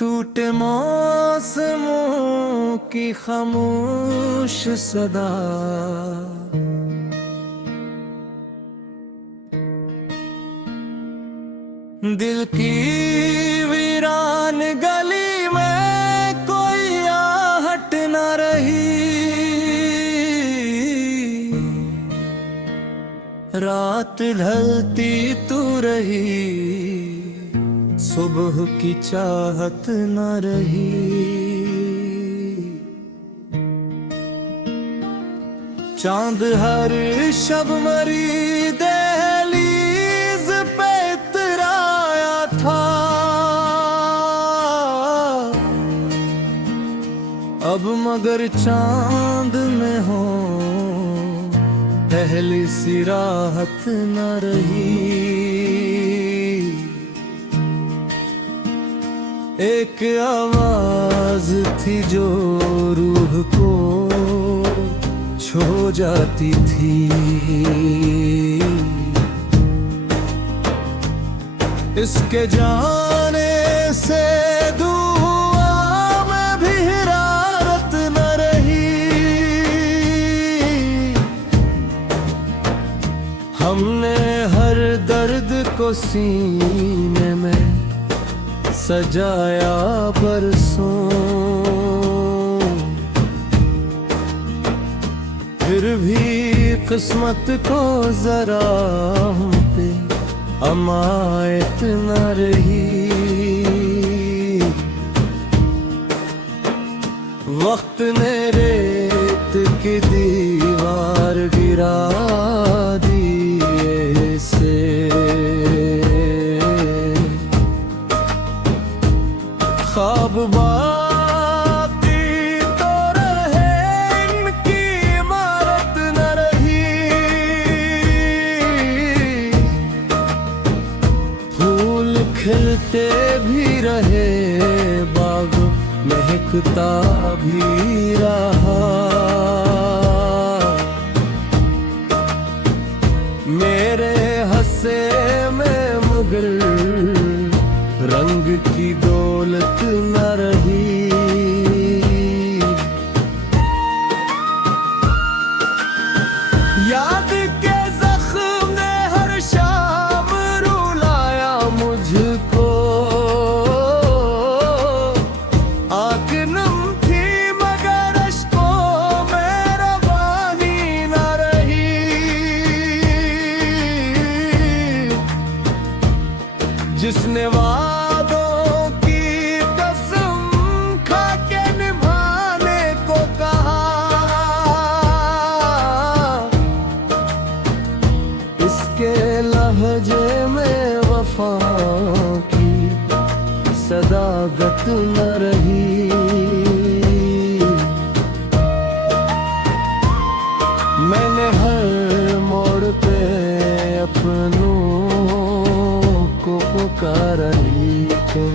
टूटे मौसमों की खामोश सदा, दिल की वीरान गली में कोई आहट न रही। रात ढलती तू रही, सुबह की चाहत न रही। चांद हर शब मरी दहलीज पे इतराया था, अब मगर चांद में हो पहली सी राहत न रही। एक आवाज थी जो रूह को छो जाती थी, इसके जाने से दुआ में भी हिरारत न रही। हमने हर दर्द को सीने में सजाया बरसों, फिर भी किस्मत को जरा हम पे अमायत न रही। वक्त ने रेत की दीवार गिरा दिए से, ख्वाब बाकी तो रहे, इनकी इमारत न रही। फूल खिलते भी रहे, बाग महकता भी रहा। मेरे हंसे में मगर रंग की दौलत न रही। याद के जख्म ने हर शाम रुलाया मुझको, आँख नम थी मगर अश्कों में रवानी न रही। जिसने वादों की कसम खा के निभाने को कहा, इसके लहजे में वफा की सदाकत न रही। मैंने हर मोड़ पे अपनों को पुकारा, लेकिन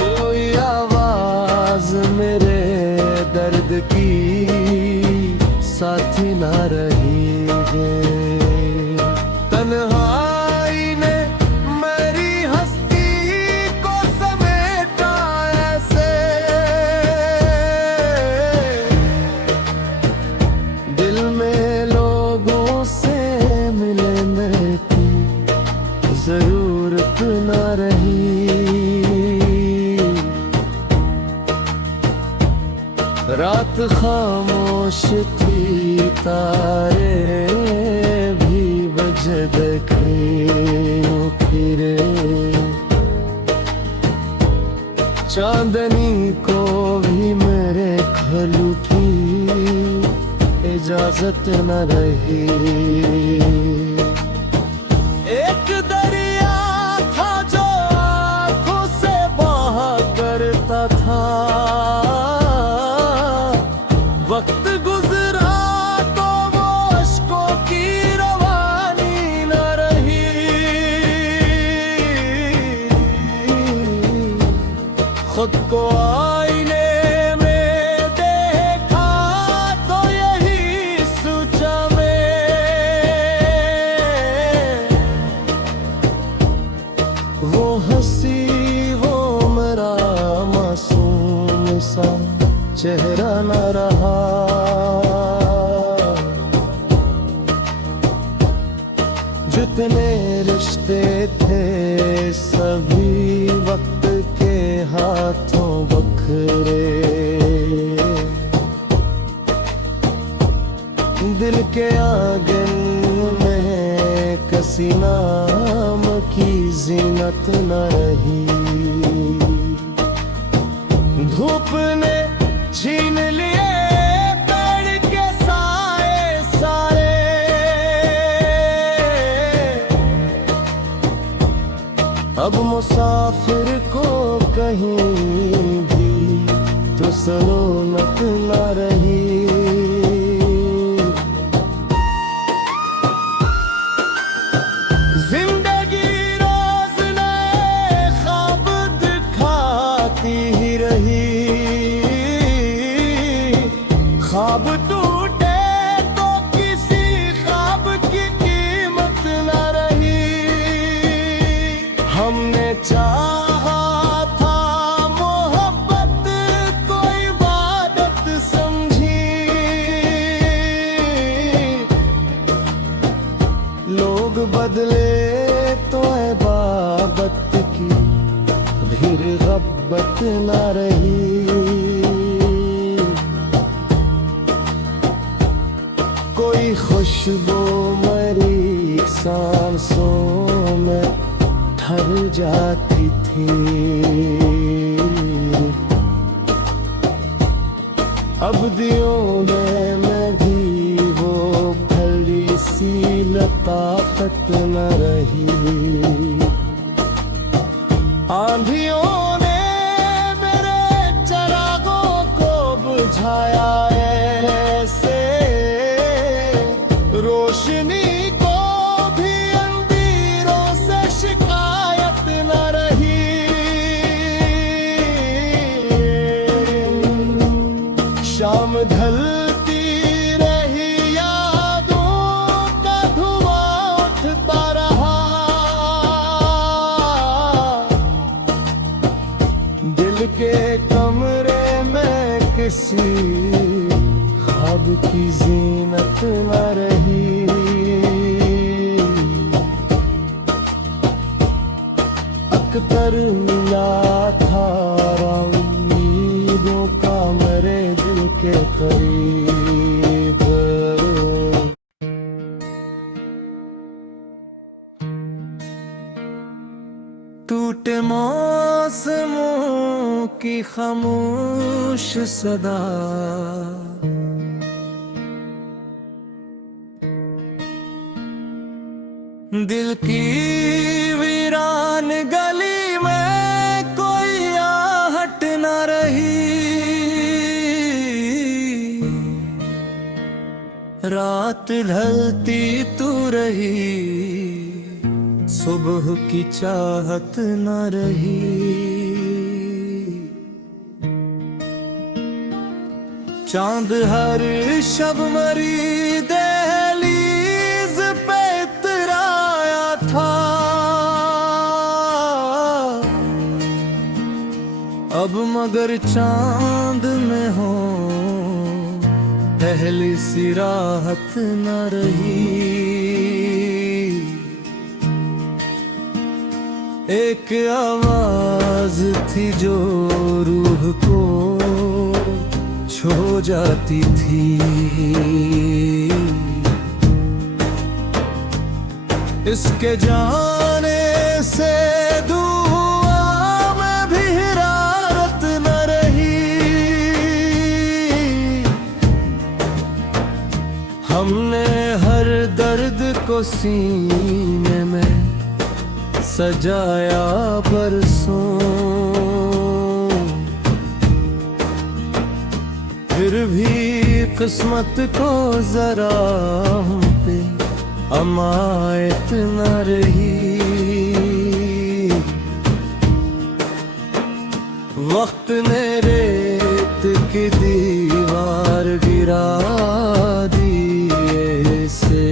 कोई आवाज मेरे दर्द की साथी न रही है। तन्हाई ने मेरी हस्ती को समेटा ऐसे, दिल में लोगों से मिलने की जरूरत न रही। रात खामोश थी, तारे भी बज देखे फिरे। चांदनी को भी मेरे खलू की इजाजत न रही। एक दरिया था जो आँखों से बहा करता था, वक्त गुजरा तो वो अश्कों की रवानी न रही। खुद को आईने में देखा तो यही सोचा मैं, दिल के आंगन में किसी नाम की जीनत न रही। धूप ने छीन लिए पेड़ के साए सारे, अब मुसाफिर को कहीं भी तो सलोनत न रही। जिंदगी रोज नए ख्वाब दिखाती ही रही। ख्वाब टूटे तो किसी ख्वाब की कीमत न रही। हमने चाहा था मोहब्बत को इबादत समझी। लोग बदले तो इबादत की फिर गब्बत न रही। कोई खुशबू मरी सांसों में ठहर जाती थी। अब दियों में मैं भी वो फली सी लताफत न रही। आंधियों ने मेरे चिरागों को बुझाया ऐसे, रोशनी को भी अंधेरों से शिकायत न रही। शाम ढलती रही यादों का धुआं उठता रहा। दिल के कमरे में किसी ख्वाब की जीनत न रही। अख्तर मिला था उम्मीदों का मेरे दिल के करीब। टूटे मौसमों की खामोश सदा, दिल की वीरान गली में कोई आहट न रही। रात ढलती तू रही, सुबह की चाहत न रही। चांद हर शब मरी दहलीज पे इतराया था। अब मगर चांद में हो पहली सी राहत न रही। एक आवाज थी जो रूह को छो जाती थी। इसके जाने से दुआ में भी हिरारत न रही। हमने हर दर्द को सीने में सजाया बरसों, फिर भी किस्मत को जरा हम पे अमायत न रही। वक्त ने रेत की दीवार गिरा दी ऐसे,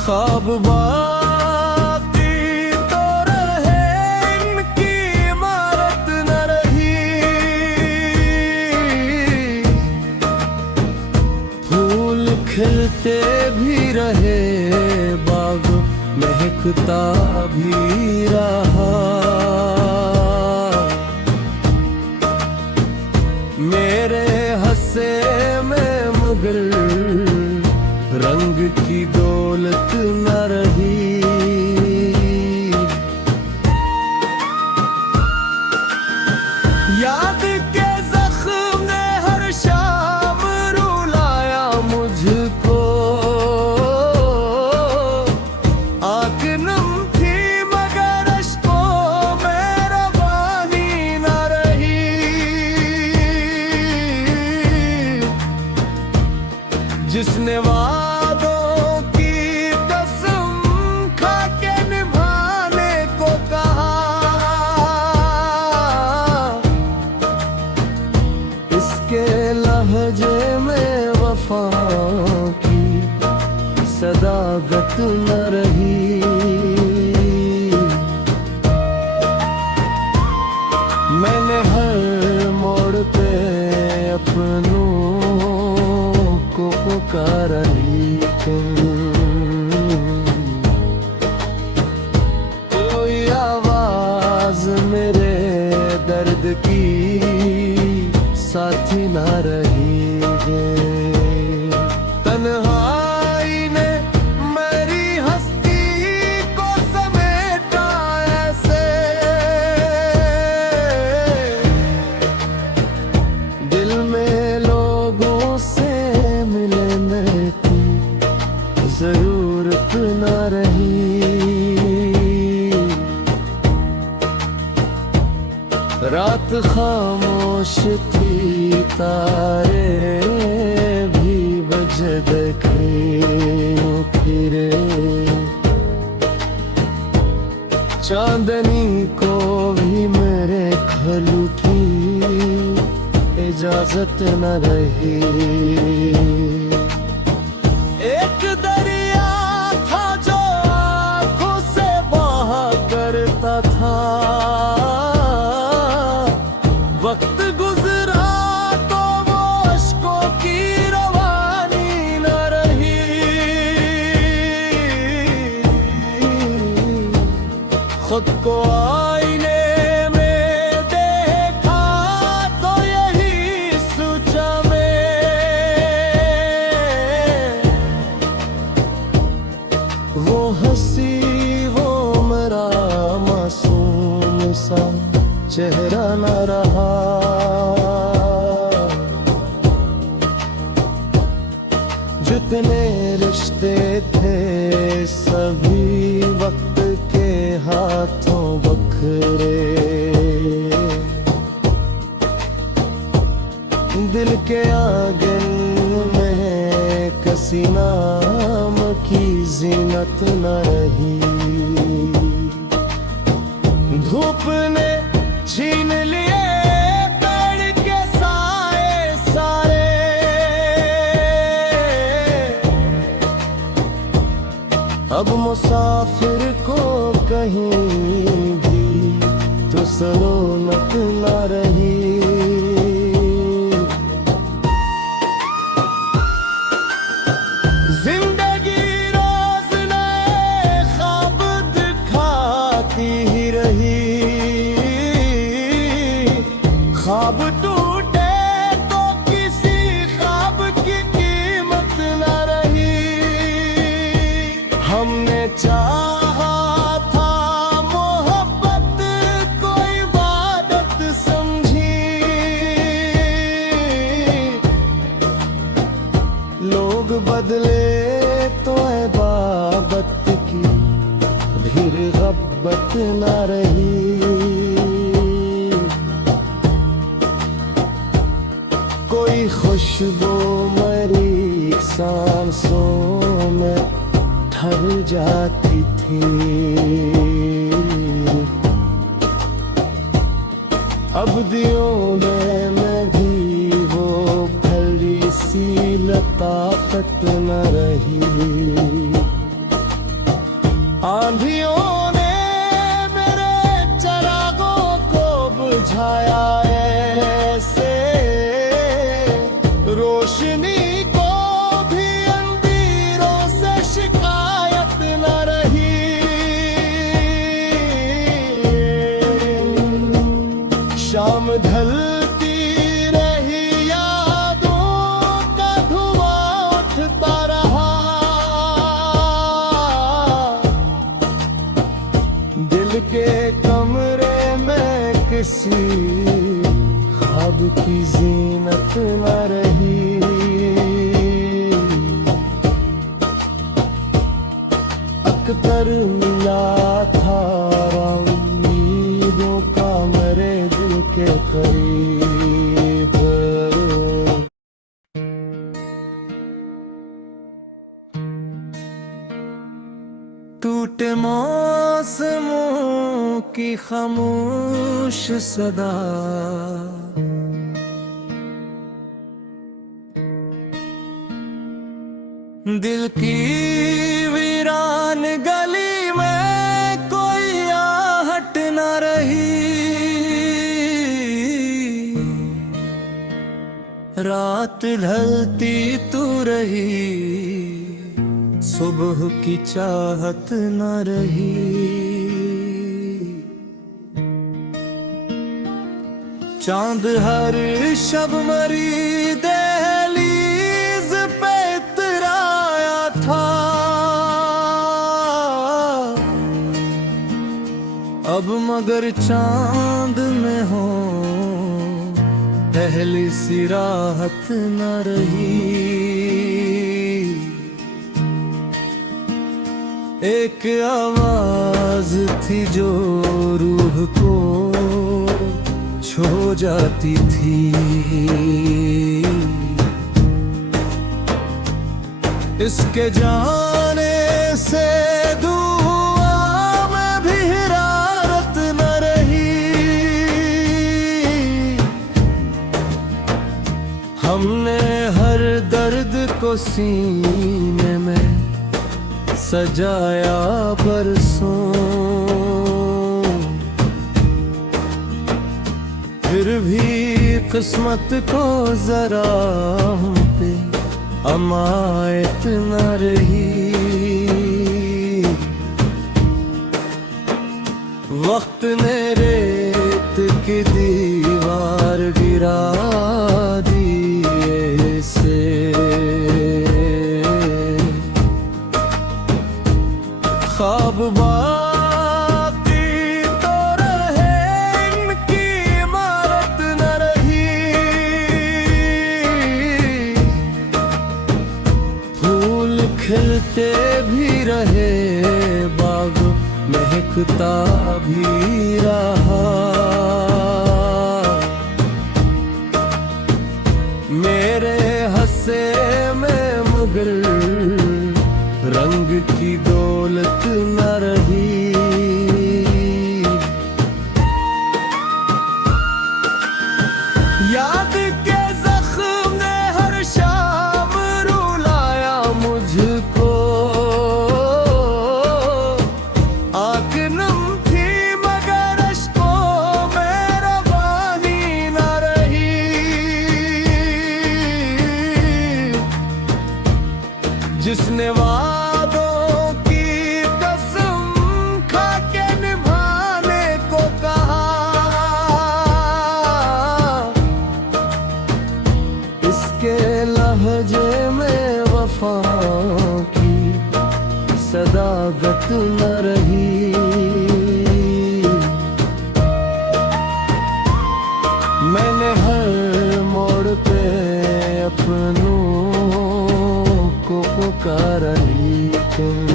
ख्वाब बाकी तो रहे इनकी इमारत न रही। फूल खिलते भी रहे, बाग महकता भी रहा। तेरे हंसे में मगर रंग की दौलत न रही। याद के जख्म ने हर शाम रुलाया मुझको, आँख नम थी मगर अश्कों में रवानी न रही। जिसने वादों की कसम खा के निभाने को कहा, इसके लहजे में वफा की सदाकत न रही। मैंने हर मोड़ पे अपनों को पुकारा, लेकिन कोई आवाज मेरे दर्द की साथी ना रही है। तन्हाई ने मेरी हस्ती को समेटा ऐसे, दिल में लोगों से मिलने की जरूरत ना रही। रात खामोश थी, तारे भी बज देखे फिरे, चांदनी को भी मेरे खलू की इजाजत न रही। एक दरिया था जो आंखों से बहा करता था, वक्त गुजरा तो वो अश्कों की रवानी न रही। खुद को आईने में देखा तो यही सोचा मैं, वो हंसी वो मेरा मासूम सा चेहरा न रहा। जितने रिश्ते थे सभी वक्त के हाथों बखरे, दिल के आंगन में किसी नाम की जीनत न रही। धूप ने छीन लिए पेड़ के साए सारे, अब मुसाफिर को कहीं भी तो सरोनत न रही। जिंदगी रोज नए ख्वाब दिखाती ही रही, ख्वाब टूटे तो किसी ख्वाब की कीमत न रही। हमने चाहा था मोहब्बत को इबादत समझी, लोग बदले तो इबादत की फिर गब्बत न रही। कोई खुशबू मेरी सांसों में ठहर जाती थी, अब दियों में मैं भी वो फली सी लताफत न रही। आंधियों ने मेरे चरागों को बुझाया ऐसे, रोशनी को भी अंधेरों से शिकायत न रही। शाम ढलती रही मौसमों की खामोश सदा, दिल की वीरान गली में कोई आहट न रही। रात ढलती तू रही, सुबह की चाहत न रही। चांद हर शब मरी दहलीज पे इतराया था, अब मगर चांद में हो पहली सी राहत न रही। एक आवाज थी जो रूह को छो जाती थी, इसके जाने से दुआ में भी हिरारत न रही। हमने हर दर्द को सीने में सजाया बरसों, फिर भी किस्मत को जरा हम पे अमायत न रही। वक्त ने रेत की दीवार गिरा दिए से, ख्वाब बाकी तो रहे, इनकी इमारत न रही। फूल खिलते भी रहे, बाग महकता भी रहा। मेरे हंसे में मगर रंग की दौलत न रही। याद के जख्म ने हर शाम रुलाया मुझको, आँख नम थी मगर अश्कों में रवानी न रही। जिसने वादों की कसम खा के निभाने को कहा, इसके लहजे में वफा की सदाकत न रही। मैंने हर मोड़ पे अपनों को पुकारा, लेकिन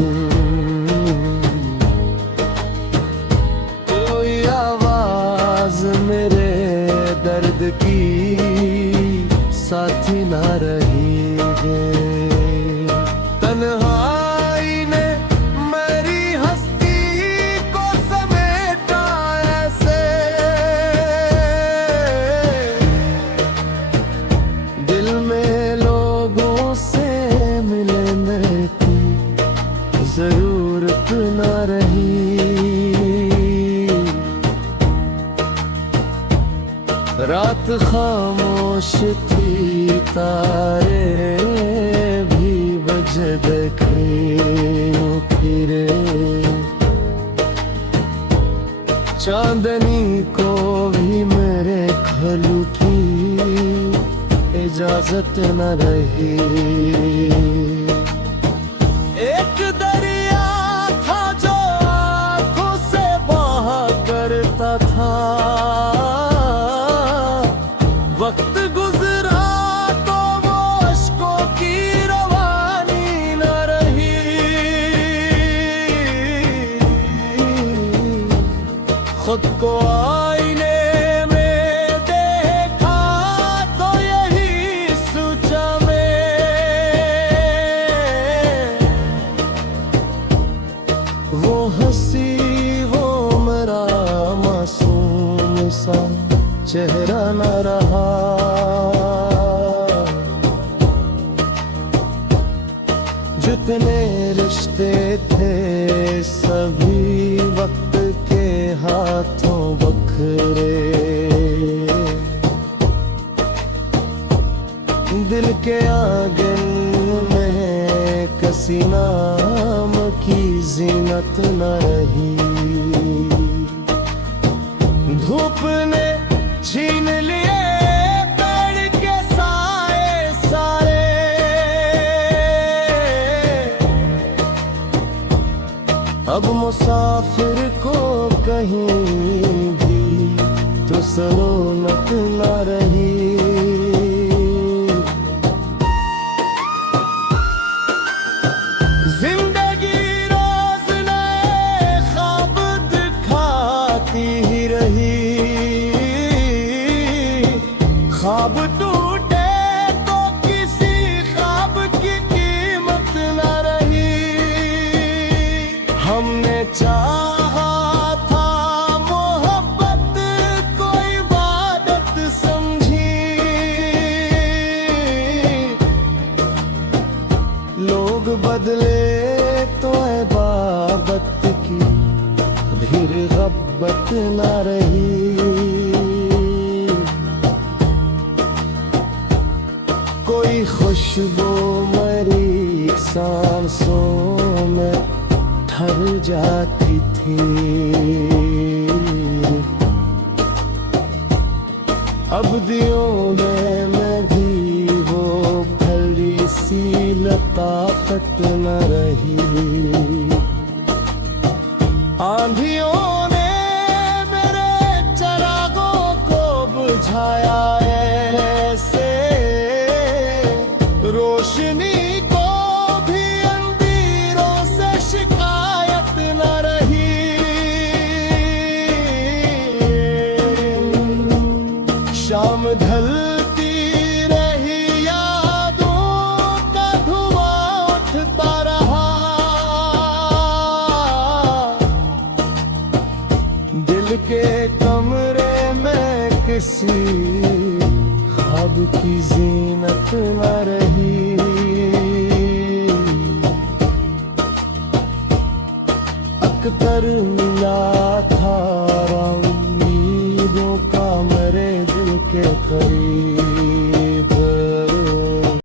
कोई आवाज मेरे दर्द की साथी न रही है। तन्हाई ने मेरी हस्ती को समेटा ऐसे, दिल में लोगों से मिलने की जरूरत न रही। रात खामोश थी, तारे भी बज देखे फिरे। चांदनी को भी मेरे खलू की इजाजत न रही। एक दरिया था जो आंखों से बहा करता था, वक्त गुजरा तो वो अश्कों की रवानी न रही। खुद को आईने में देखा तो यही सोचा मैं, जितने रिश्ते थे सभी वक्त के हाथों बखरे, दिल के आंगन में किसी नाम की जीनत न रही। धूप ने छीन लिए पेड़ के साए सारे, अब मुसाफिर को कहीं भी तो सरोनक न रही। जिंदगी रोज नए ख्वाब दिखाती ही रही, ख्वाब टूटे तो किसी ख्वाब की कीमत न रही। हमने चाहा था मोहब्बत को इबादत समझी, लोग बदले तो इबादत की फिर गब्बत न रही। कोई खुशबू मरी सांसों में ठहर जाती थी, अब दियों में मैं भी वो फली सी लताफत न रही। आंधियों ने मेरे चरागों को बुझाया ऐसे, रोशनी को भी अंधेरों से शिकायत न रही। शाम ढलती रही यादों का धुआं उठता रहा, दिल के कमरे में किसी ख्वाब की जीनत न रही। अख्तर